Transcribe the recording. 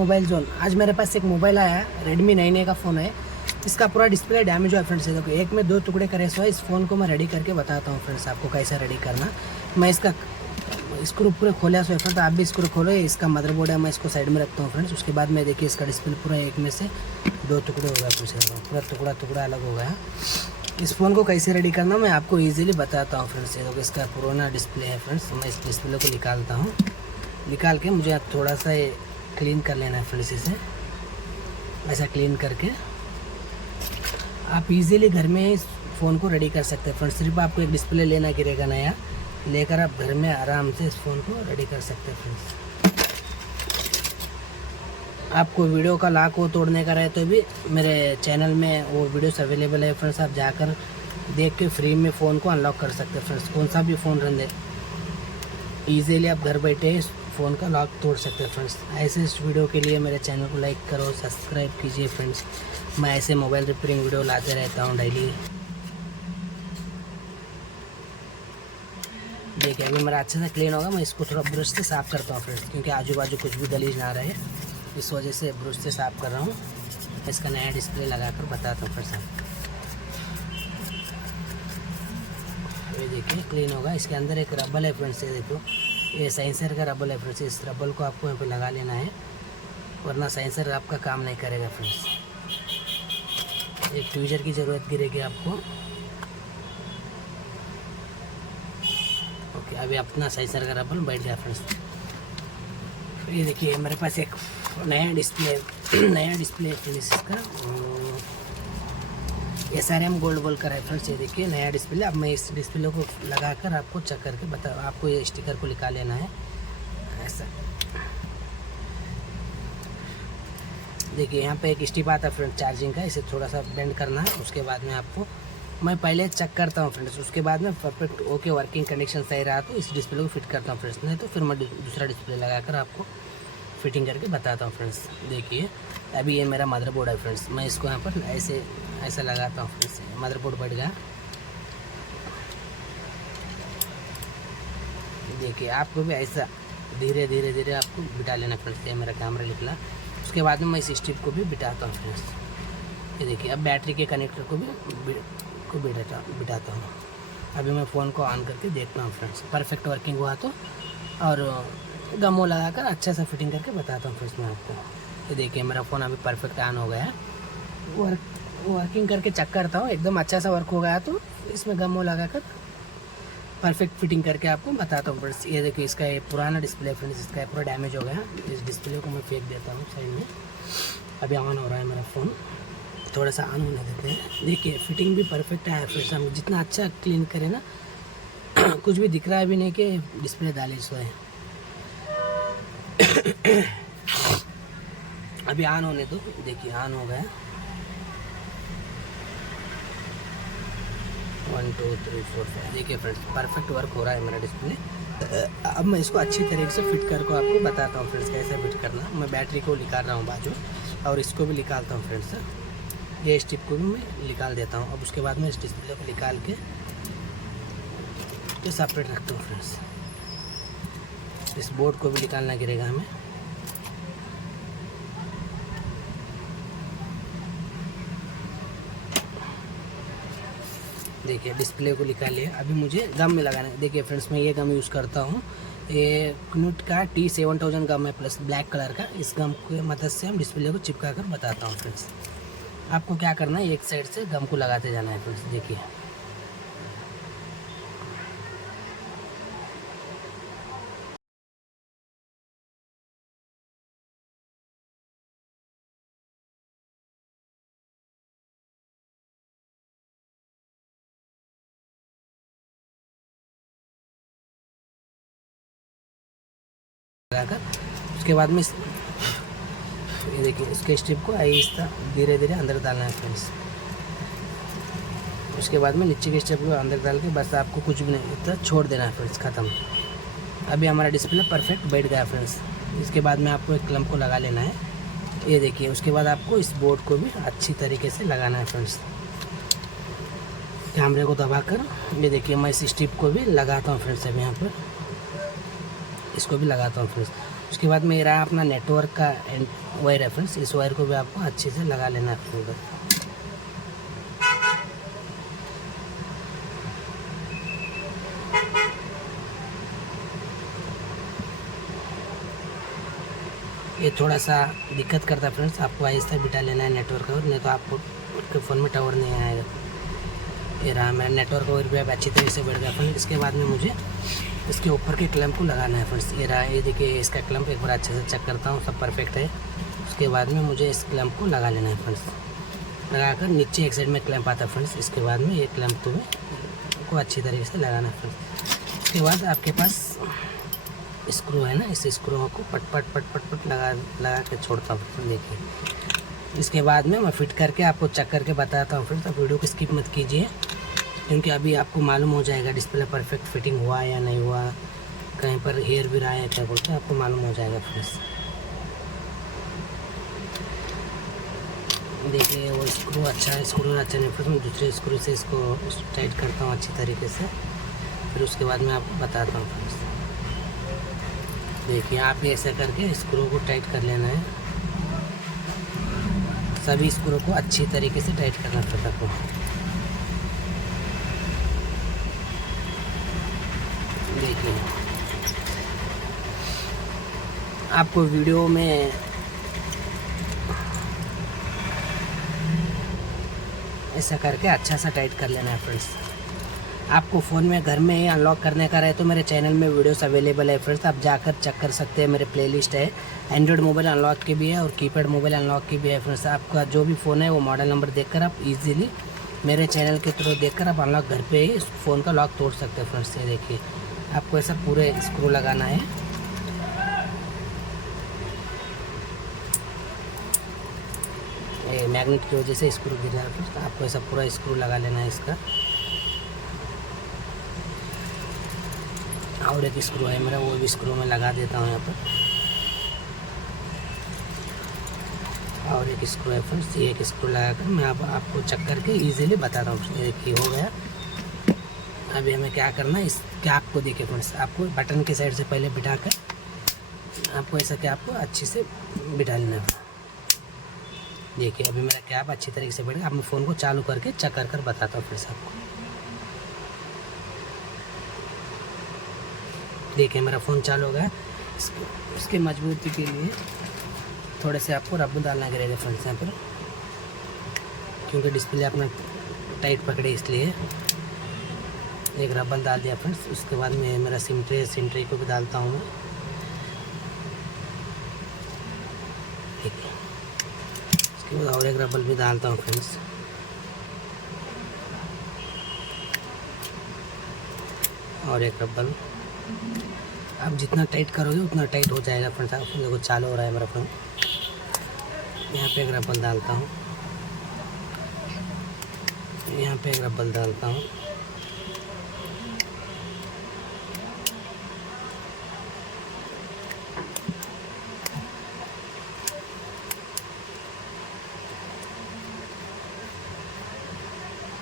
Mobile zone. आज मेरे पास एक मोबाइल आया है, Redmi 9A का फ़ोन है। इसका पूरा डिस्प्ले डैमेज हुआ है फ्रेंड्स। देखो एक में 2 टुकड़े करे सो है। इस फ़ोन को मैं रेडी करके बताता हूँ फ्रेंड्स आपको कैसे रेडी करना। मैं इसका स्क्रू पूरे खोला सो है फ्रेंड्स, आप भी स्क्रू खोलो। इसका मदरबोर्ड है, मैं इसको साइड में रखता हूँ फ्रेंड्स। उसके बाद में देखिए इसका डिस्प्ले पूरा एक में से 2 टुकड़े हो गया फ्रेंड्स, पूरा टुकड़ा अलग हो गया। इस फ़ोन को कैसे रेडी करना मैं आपको ईजिली बताता हूँ फ्रेंड्स। ये देखो इसका पुराना डिस्प्ले है फ्रेंड्स। मैं इस डिस्प्ले को निकालता हूँ, निकाल के मुझे थोड़ा सा ये क्लीन कर लेना है फ्रेंड्स। इसे ऐसा क्लीन करके आप इजीली घर में इस फ़ोन को रेडी कर सकते हैं फ्रेंड्स। सिर्फ आपको एक डिस्प्ले लेना गिरेगा नया, लेकर आप घर में आराम से इस फ़ोन को रेडी कर सकते हैं फ्रेंड्स। आपको वीडियो का लॉक वो तोड़ने का रहे तो भी मेरे चैनल में वो वीडियोस अवेलेबल है फ्रेंड्स। आप जाकर देख के फ्री में फ़ोन को अनलॉक कर सकते हैं फ्रेंड्स। कौन सा भी फ़ोन रहने ईजीली आप घर बैठे इस फ़ोन का लॉक तोड़ सकते हैं फ्रेंड्स। ऐसे इस वीडियो के लिए मेरे चैनल को लाइक करो, सब्सक्राइब कीजिए फ्रेंड्स। मैं ऐसे मोबाइल रिपेयरिंग वीडियो लाते रहता हूँ डेली। देखिए अभी मेरा अच्छे से क्लीन होगा। मैं इसको थोड़ा ब्रश से साफ़ करता हूँ फ्रेंड्स, क्योंकि आजू बाजू कुछ भी गलीज ना रहे, इस वजह से ब्रश से साफ़ कर रहा हूँ। इसका नया डिस्प्ले लगाकर बताता हूँ फ्रेंड्स आपको। ये देखिए क्लीन होगा। इसके अंदर एक रबल है फ्रेंड्स, ये देखो ये सेंसर का रबल है फ्रेंड्स। इस रबल को आपको यहाँ पे लगा लेना है, वरना सेंसर आपका काम नहीं करेगा फ्रेंड्स। एक ट्वीजर की ज़रूरत गिरेगी आपको। ओके, अभी अपना सेंसर का रबल बैठ गया फ्रेंड्स। ये देखिए मेरे पास एक नया डिस्प्ले है फ्रेंड्स। इसका SRM गोल्ड बोल कर है फ्रेंड्स। ये देखिए नया डिस्प्ले। अब मैं इस डिस्प्ले को लगाकर आपको चेक करके बता, आपको ये स्टिकर को निकाल लेना है ऐसा। देखिए यहाँ पे एक स्टिप आता है फ्रेंड्स चार्जिंग का, इसे थोड़ा सा बेंड करना है। उसके बाद में आपको मैं पहले चेक करता हूँ फ्रेंड्स। उसके बाद में परफेक्ट ओके वर्किंग कंडीशन सही रहा तो इस डिस्प्ले को फिट करता हूँ फ्रेंड्स। नहीं तो फिर मैं दूसरा डिस्प्ले लगाकर आपको फिटिंग करके बताता हूँ फ्रेंड्स। देखिए अभी ये मेरा मदरबोर्ड है फ्रेंड्स। मैं इसको यहाँ पर ऐसे लगाता हूँ फ्रेंड्स। मदरबोर्ड बैठ गया। देखिए आपको भी ऐसा धीरे धीरे आपको बिठा लेना फ्रेंड्स। ये मेरा कैमरा निकला। उसके बाद में मैं इस स्ट्रिप को भी बिठाता हूँ फ्रेंड्स। ये देखिए अब बैटरी के कनेक्टर को भी बिठाता हूँ। अभी मैं फ़ोन को ऑन करके देखता हूँ फ्रेंड्स, परफेक्ट वर्किंग हुआ तो, और गमो लगाकर अच्छा सा फिटिंग करके बताता हूँ फ्रेंड्स मैं आपको। ये देखिए मेरा फ़ोन अभी परफेक्ट ऑन हो गया है। वर्किंग करके चेक करता हूँ, एकदम अच्छा सा वर्क हो गया तो इसमें गमो लगाकर परफेक्ट फिटिंग करके आपको बताता हूँ फ्रेंड्स। ये देखिए इसका ये पुराना डिस्प्ले फ्रेंड्स, इसका पूरा डैमेज हो गया। इस डिस्प्ले को मैं फेंक देता हूँ साइड में। अभी ऑन हो रहा है मेरा फ़ोन, थोड़ा सा ऑन होने देते हैं। देखिए फिटिंग भी परफेक्ट आया फ्रेंड्स। हम जितना अच्छा क्लीन करें ना कुछ भी दिख रहा है भी नहीं कि डिस्प्ले डाले सो है। अभी ऑन होने दो। देखिए ऑन हो गया। 1 2 3 4 5। देखिए फ्रेंड्स परफेक्ट वर्क हो रहा है मेरा डिस्प्ले। अब मैं इसको अच्छी तरीके से फिट करके आपको बताता हूँ फ्रेंड्स कैसे फिट करना। मैं बैटरी को निकाल रहा हूँ बाजू, और इसको भी निकालता हूँ फ्रेंड्स। ये स्टिप को भी मैं निकाल देता हूँ। अब उसके बाद में इस डिस्प्ले को निकाल के तो सेपरेट रखता हूँ फ्रेंड्स। इस बोर्ड को भी निकालना गिरेगा हमें। देखिए डिस्प्ले को निकाल लिया। अभी मुझे गम में लगाना है। देखिए फ्रेंड्स मैं ये गम यूज़ करता हूँ, ये क्नूट का T7000 गम है प्लस ब्लैक कलर का। इस गम की मदद से हम डिस्प्ले को चिपका कर बताता हूँ फ्रेंड्स। आपको क्या करना है, एक साइड से गम को लगाते जाना है फ्रेंड्स। देखिए लगाकर उसके बाद में ये देखिए इसके स्ट्रिप को आहिस्ता धीरे धीरे अंदर डालना है फ्रेंड्स। उसके बाद में नीचे के स्ट्रिप को अंदर डाल के बस आपको कुछ भी नहीं, इतना छोड़ देना है फ्रेंड्स। ख़त्म। अभी हमारा डिस्प्ले परफेक्ट बैठ गया फ्रेंड्स। इसके बाद में आपको एक क्लम्प को लगा लेना है। ये देखिए उसके बाद आपको इस बोर्ड को भी अच्छी तरीके से लगाना है फ्रेंड्स। कैमरे को दबाकर ये देखिए मैं इस स्ट्रिप को भी लगाता हूँ फ्रेंड्स। अभी यहाँ पर इसको भी लगाता हूँ फ्रेंड्स। उसके बाद में रहा अपना नेटवर्क का वायर है फ्रेंड्स, इस वायर को भी आपको अच्छे से लगा लेना है उधर। ये थोड़ा सा दिक्कत करता है फ्रेंड्स, आपको आहिस्ता बिठा लेना है नेटवर्क का, नहीं तो आपको आपके फ़ोन में टावर नहीं आएगा। ये रहा मेरा नेटवर्क वायर भी अब अच्छी तरीके से बैठ गया फ्रेंड्स। इसके बाद में मुझे इसके ऊपर के क्लैंप को लगाना है फ्रेंड्स। ये रहा, ये देखिए इसका क्लैंप एक बार अच्छे से चेक करता हूँ, सब परफेक्ट है। उसके बाद में मुझे इस क्लैंप को लगा लेना है फ्रेंड्स। लगाकर नीचे एक साइड में क्लैंप आता है फ्रेंड्स। इसके बाद में ये क्लैंप को अच्छी तरीके से लगाना है फ्रेंड्स। उसके बाद आपके पास स्क्रू है ना, इस स्क्रू को पट पट पट पट पट लगा के छोड़ता हूँ। देखिए इसके बाद में मैं फिट करके आपको चेक करके बताता हूँ फ्रेंड्स। आप वीडियो को स्किप मत कीजिए, क्योंकि अभी आपको मालूम हो जाएगा डिस्प्ले परफेक्ट फिटिंग हुआ या नहीं हुआ, कहीं पर हेयर भी रहा है क्या बोलते हैं, आपको मालूम हो जाएगा फ्रेंड्स। देखिए वो स्क्रू अच्छा है, स्क्रू अच्छा नहीं फ्रेंड्स, मैं दूसरे स्क्रू से इसको टाइट करता हूँ अच्छी तरीके से, फिर उसके बाद मैं आपको बताता हूँ फ्रेंड्स। देखिए आप ऐसा करके स्क्रू को टाइट कर लेना है, सभी स्क्रू को अच्छी तरीके से टाइट करना पड़ता है आपको। देखिए आपको वीडियो में ऐसा करके अच्छा सा टाइट कर लेना है फ्रेंड्स। आपको फ़ोन में घर में ही अनलॉक करने का रहे तो मेरे चैनल में वीडियोस अवेलेबल है फ्रेंड्स, आप जाकर चेक कर सकते हैं। मेरे प्लेलिस्ट है, एंड्रॉयड मोबाइल अनलॉक की भी है और कीपैड मोबाइल अनलॉक की भी है फ्रेंड्स। आपका जो भी फ़ोन है वो मॉडल नंबर देखकर आप इजीली मेरे चैनल के थ्रू देखकर आप अनलॉक घर पे ही फ़ोन का लॉक तोड़ सकते हैं फ्रेंड्स। ये देखिए आपको ऐसा पूरे स्क्रू लगाना है। ये मैग्नेट की वजह से स्क्रू गिर रहा है फ्रेंड्स, आपको ऐसा पूरा स्क्रू लगा लेना है इसका। और एक स्क्रू है मेरा, वो भी स्क्रू में लगा देता हूँ यहाँ पर। और एक स्क्रू है फ्रेंड्स, ये एक स्क्रू लगाकर मैं आपको चेक करके इजीली बताता हूँ। देखिए हो गया। अभी हमें क्या करना है, इस कैप को देखिए फ्रेंड्स, आपको बटन के साइड से पहले बिठा कर आपको ऐसा कैप को अच्छे से बिठा लेना है। देखिए अभी मेरा कैप अच्छी तरीके से बैठा। अब मैं फ़ोन को चालू करके चेक कर बताता हूँ फ्रेंड्स आपको। देखिए मेरा फ़ोन चालू हो गया। इसके मजबूती के लिए थोड़े से आपको रबर डालना गिरेगा फ्रेंड्स यहाँ पर, क्योंकि डिस्प्ले अपना टाइट पकड़े इसलिए एक रबर डाल दिया फ्रेंड्स। उसके बाद में मेरा सिम ट्रे को भी डालता हूँ मैं। ठीक है, उसके बाद और एक रबर भी डालता हूँ फ्रेंड्स। और एक रबर, आप जितना टाइट करोगे उतना टाइट हो जाएगा फ्रेंड्स। आप देखो चालू हो रहा है मेरा फ़ोन। यहाँ पे एक रबर डालता हूँ, यहाँ पे एक रबर डालता हूँ।